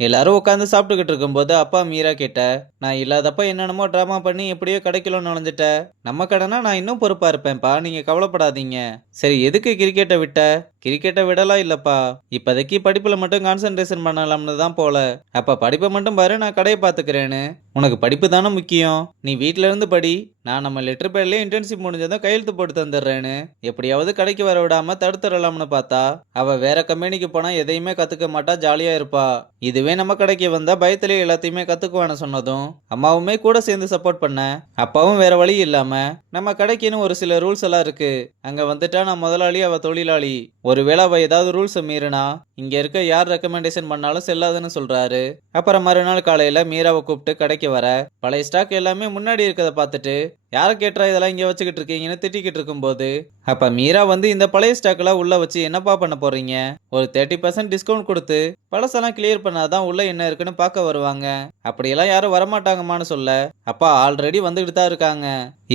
எல்லாரும் உட்காந்து சாப்பிட்டுக்கிட்டு இருக்கும்போது அப்பா மீரா கிட்ட, நான் இல்லாதப்ப என்னென்னமோ ட்ராமா பண்ணி எப்படியோ கடைக்குள்ள நுழைஞ்சிட்ட. நம்ம கடைனா நான் இன்னும் பொறுப்பா இருப்பேன்ப்பா, நீங்க கவலைப்படாதீங்க. சரி, எதுக்கு கிரிக்கெட்டை விட்ட? கிரிக்கெட்டை விடலாம் இல்லப்பா, இப்போதைக்கு படிப்புல மட்டும் கான்சென்ட்ரேஷன் பண்ணலாம்னு தான் போல. அப்ப படிப்பை மட்டும் பாரு, நான் கடையை பாத்துக்கிறேன்னு. உனக்கு படிப்பு தானே முக்கியம், நீ வீட்ல இருந்து படி. நான் நம்ம லெட்டர் பேர்லயே இன்டர்ன்ஷிப் முடிஞ்சதும் கையெழுத்து போட்டு தந்துடுறேன்னு. எப்படியாவது கடைக்கு வர விடாம தடுத்துடலாம்னு பார்த்தா, அவ வேற கம்பெனிக்கு போனா எதையுமே கத்துக்க மாட்டா, ஜாலியா இருப்பா. இதுவே நம்ம கடைக்கு வந்தா பயத்திலே எல்லாத்தையுமே கத்துக்குவான்னு சொன்னதும் அம்மாவுமே கூட சேர்ந்து சப்போர்ட் பண்ண. அப்பாவும் வேற வழி இல்லாம, நம்ம கடைக்குன்னு ஒரு சில ரூல்ஸ் எல்லாம் இருக்கு, அங்க வந்துட்டா நான் முதலாளி, அவ தொழிலாளி. ஒருவேளை அவ ஏதாவது ரூல்ஸை மீறினா இங்க இருக்க யார் ரெக்கமெண்டேஷன் பண்ணாலும் செல்லாதுன்னு சொல்றாரு. அப்புறம் மறுநாள் காலையில மீராவை கூப்பிட்டு கடைக்கு வர, பழைய ஸ்டாக் எல்லாமே முன்னாடி இருக்கதை பார்த்துட்டு, யாரை கேட்டா இதெல்லாம் இங்க வச்சுக்கிட்டு இருக்கீங்கன்னு திட்டிக்கிட்டு இருக்கும்போது, அப்ப மீரா வந்து, இந்த பழைய ஸ்டாக்லாம் உள்ள வச்சு என்னப்பா பண்ண போறீங்க? ஒரு 30% டிஸ்கவுண்ட் கொடுத்து பழசெல்லாம் கிளியர் பண்ணாதான் உள்ள என்ன இருக்குன்னு பார்க்க வருவாங்க. அப்படியெல்லாம் யாரும் வரமாட்டாங்கம்மான்னு சொல்ல, அப்பா ஆல்ரெடி வந்துகிட்டு தான் இருக்காங்க,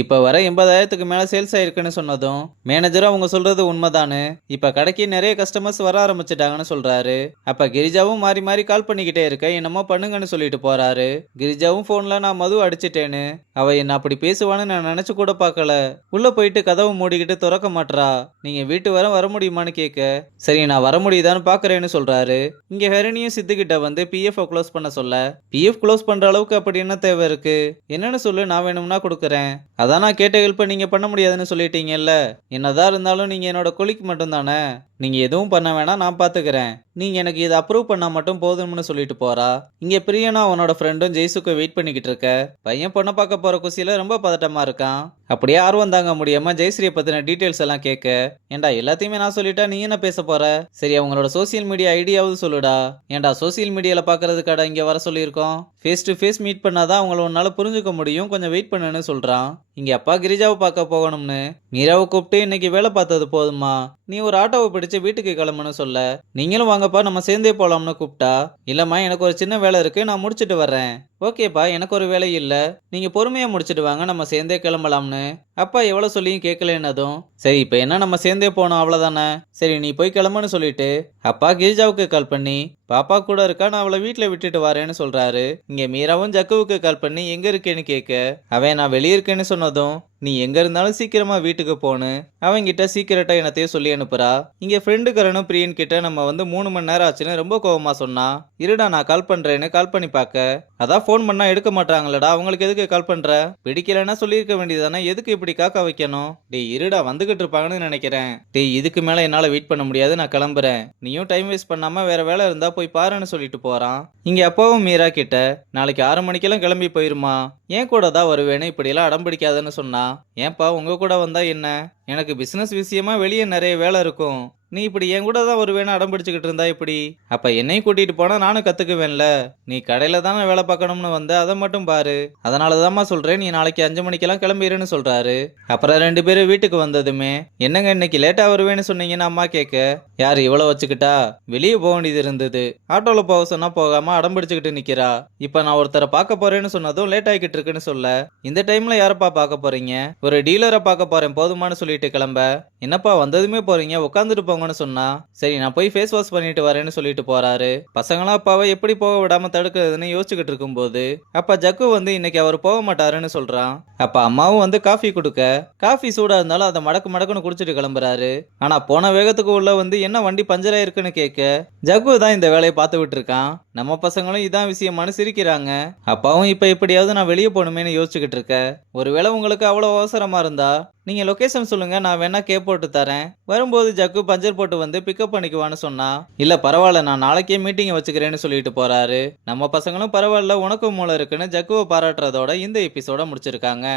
இப்ப வர 80,000க்கு மேல சேல்ஸ் ஆயிருக்குன்னு சொன்னதும் மேனேஜரும் அவங்க சொல்றது உண்மைதானு, இப்ப கடைக்கு நிறைய கஸ்டமர்ஸ் வர ஆரம்பிச்சிட்டாங்கன்னு சொல்றாரு. அப்ப கிரிஜாவும் மாறி மாறி கால் பண்ணிக்கிட்டே இருக்க, என்னமோ பண்ணுங்கன்னு சொல்லிட்டு போறாரு. கிரிஜாவும் போன்ல, நான் மது அடிச்சிட்டேன்னு, அவ என்ன அப்படி பேசுவான்னு நான் நினைச்சு கூட பார்க்கல. உள்ள போயிட்டு கதவை மூடிக்கிட்டு திறக்க மாட்றா. நீங்க வீட்டு வர முடியுமான்னு கேட்க, சரி நான் வர முடியுதான்னு பாக்குறேன்னு சொல்றாரு. இங்க ஹரிணியும் சித்துக்கிட்ட வந்து பிஎஃப் க்ளோஸ் பண்ண சொல்ல, பிஎஃப் க்ளோஸ் பண்ற அளவுக்கு அப்படி என்ன தேவை இருக்கு, என்னன்னு சொல்லு, நான் வேணும்னா கொடுக்குறேன். அதான் நான் கேட்ட ஹெல்ப் நீங்க பண்ண முடியாதுன்னு சொல்லிட்டீங்கல்ல, என்னதான் இருந்தாலும் நீங்க என்னோட கொலிக்கு மட்டும் தானே, நீங்க எதுவும் பண்ண வேணாம், நான் பாத்துக்கிறேன். நீங்க எனக்கு இதை அப்ரூவ் பண்ணா மட்டும் போதும்னு சொல்லிட்டு போறா. இங்க பிரியனா அவனோட ஃப்ரெண்டும் ஜெய்சுக்கு வெயிட் பண்ணிக்கிட்டு இருக்க. பையன் பொண்ணை பார்க்க போற குசியில ரொம்ப பதட்டமா இருக்கான். அப்படியே ஆர்வம் தாங்க முடியாம ஜெயஸ்ரீயை பத்தின டீடைல்ஸ் எல்லாம் கேட்க, ஏண்டா எல்லாத்தையுமே நான் சொல்லிட்டா நீ என்ன பேச போற, சரி அவங்களோட சோசியல் மீடியா ஐடியாவது சொல்லுடா. ஏண்டா சோசியல் மீடியால பாக்குறதுக்காட இங்க வர சொல்லியிருக்கோம், ஃபேஸ் டு ஃபேஸ் மீட் பண்ணாதான் அவங்கள உன்னால புரிஞ்சுக்க முடியும், கொஞ்சம் வெயிட் பண்ணுன்னு சொல்றான். இங்க அப்பா கிரிஜாவை பார்க்க போகணும்னு மீராவை கூப்பிட்டு, இன்னைக்கு வேலை பார்த்தது போதுமா, நீ ஒரு ஆட்டோவை பிடிச்சு வீட்டுக்கு கிளம்புன்னு சொல்ல, நீங்களும் வாங்கப்பா நம்ம சேர்ந்தே போலாம்னு கூப்பிட்டா, இல்லம்மா எனக்கு ஒரு சின்ன வேலை இருக்கு, நான் முடிச்சிட்டு வர்றேன். ஓகேப்பா, எனக்கு ஒரு வேலை இல்ல, நீங்க பொறுமையா முடிச்சிட்டு வாங்க, நம்ம சேர்ந்தே கிளம்பலாம்னு அப்பா எவ்வளவு சொல்லியும் கேட்கலன்னதும், சரி இப்ப என்ன நம்ம சேர்ந்தே போனோம் அவ்வளவுதானே, சரி நீ போய் கிளம்புன்னு சொல்லிட்டு அப்பா கிரிஜாவுக்கு கால் பண்ணி, பாப்பா கூட இருக்கா, நான் அவளை வீட்டுல விட்டுட்டு வரேன்னு சொல்றாரு. இங்க மீராவும் ஜக்குவுக்கு கால் பண்ணி எங்க இருக்கேன்னு கேட்க, அவன் நான் வெளியே இருக்கேன்னு சொன்னதும், நீ எங்க இருந்தாலும் சீக்கிரமா வீட்டுக்கு போன்னு அவங்கிட்ட சீக்கிரட்டா என்னத்தையும் சொல்லி அனுப்புறா. இங்க ஃப்ரெண்டுக்காரனும் பிரியன் கிட்ட நம்ம வந்து 3 மணி நேரம் ஆச்சுன்னு ரொம்ப கோவமா சொன்னா. இருடா நான் கால் பண்றேன்னு கால் பண்ணி பார்க்க, அதான் ஃபோன் பண்ணா எடுக்க மாட்டாங்களடா, அவங்களுக்கு எதுக்கு கால் பண்ற, பிடிக்கலன்னா சொல்லியிருக்க வேண்டியதானே, எதுக்கு இப்படி காக்க வைக்கணும். டேய் இருடா, வந்துகிட்டு இருப்பாங்கன்னு நினைக்கிறேன். டேய் இதுக்கு மேல என்னால வெயிட் பண்ண முடியாது, நான் கிளம்புறேன், நீயும் டைம் வேஸ்ட் பண்ணாம வேற வேலை இருந்தா போய் பாருன்னு சொல்லிட்டு போறான். இங்க அப்பாவும் மீரா கிட்ட, நாளைக்கு 6 மணிக்கெல்லாம் கிளம்பி போயிருமா, ஏன் கூட தான் வருவேன்னு இப்படியெல்லாம் அடம் பிடிக்காதுன்னு சொன்னா. ஏன்பா உங்க கூட வந்தா என்ன, எனக்கு பிசினஸ் விஷயமா வெளியே நிறைய வேலை இருக்கும், நீ இப்படி என் கூட தான் ஒரு வேணா அடம் பிடிச்சுக்கிட்டு இருந்தா இப்படி, அப்ப என்னையும் கூட்டிட்டு போனா நானும் கத்துக்குவேன்ல, நீ கடையில தானே வேலை பார்க்கணும்னு வந்த, அதை மட்டும் பாரு, அதனாலதாம்மா சொல்றேன், நீ நாளைக்கு 5 மணிக்கெல்லாம் கிளம்பிடுன்னு சொல்றாரு. அப்புறம் 2 பேரும் வீட்டுக்கு வந்ததுமே, என்னங்க இன்னைக்கு லேட்டா வருவேன்னு சொன்னீங்கன்னு அம்மா கேட்க, யாரு இவ்வளவு வச்சுக்கிட்டா, வெளியே போக வேண்டியது இருந்தது, ஆட்டோல போக சொன்னா போகாம அடம் பிடிச்சுக்கிட்டு நிக்கிறா, இப்ப நான் ஒருத்தரை பார்க்க போறேன்னு சொன்னதும் லேட் ஆகிக்கிட்டு இருக்குன்னு சொல்ல, இந்த டைம்ல யாரப்பா பார்க்க போறீங்க, ஒரு டீலரை பார்க்க போறேன் போதுமானு சொல்லிட்டு கிளம்ப, என்னப்பா வந்ததுமே போறீங்க, உட்காந்துட்டு போங்கன்னு சொன்னா, சரி நான் போய் ஃபேஸ் வாஷ் பண்ணிட்டு வரேன்னு சொல்லிட்டு போறாரு. பசங்களாம் அப்பாவை எப்படி போக விடாம தடுக்கிறதுன்னு யோசிச்சுக்கிட்டு இருக்கும்போது, அப்ப ஜக்கு வந்து இன்னைக்கு அவர் போக மாட்டாருன்னு சொல்றான். அப்ப அம்மாவும் வந்து காஃபி கொடுக்க, காஃபி சூடா இருந்தாலும் அதை மடக்கு மடக்குன்னு குடிச்சிட்டு கிளம்புறாரு. ஆனா போன வேகத்துக்கு உள்ள வந்து என்ன வண்டி பஞ்சர் ஆயிருக்குன்னு கேட்க, ஜக்கு தான் இந்த வேலையை பார்த்து விட்டு இருக்கான். நம்ம பசங்களும் இதான் விஷயமானு சிரிக்கிறாங்க. அப்பாவும் இப்ப எப்படியாவது நான் வெளியே போகணுமேனு யோசிச்சுக்கிட்டு இருக்க, ஒருவேளை உங்களுக்கு அவ்வளவு அவசரமா இருந்தா நீங்க லொகேஷன் சொல்லுங்க, நான் வேணா கேப் போட்டு தரேன், வரும்போது ஜக்கு பஞ்சர் போட்டு வந்து பிக்கப் பண்ணிக்குவான்னு சொன்னா, இல்ல பரவாயில்ல நான் நாளைக்கே மீட்டிங் வச்சுக்கிறேன்னு சொல்லிட்டு போறாரு. நம்ம பசங்களும் பரவாயில்ல உனக்கும் மூளை இருக்குன்னு ஜக்குவை பாராட்டுறதோட இந்த எபிசோட முடிச்சிருக்காங்க.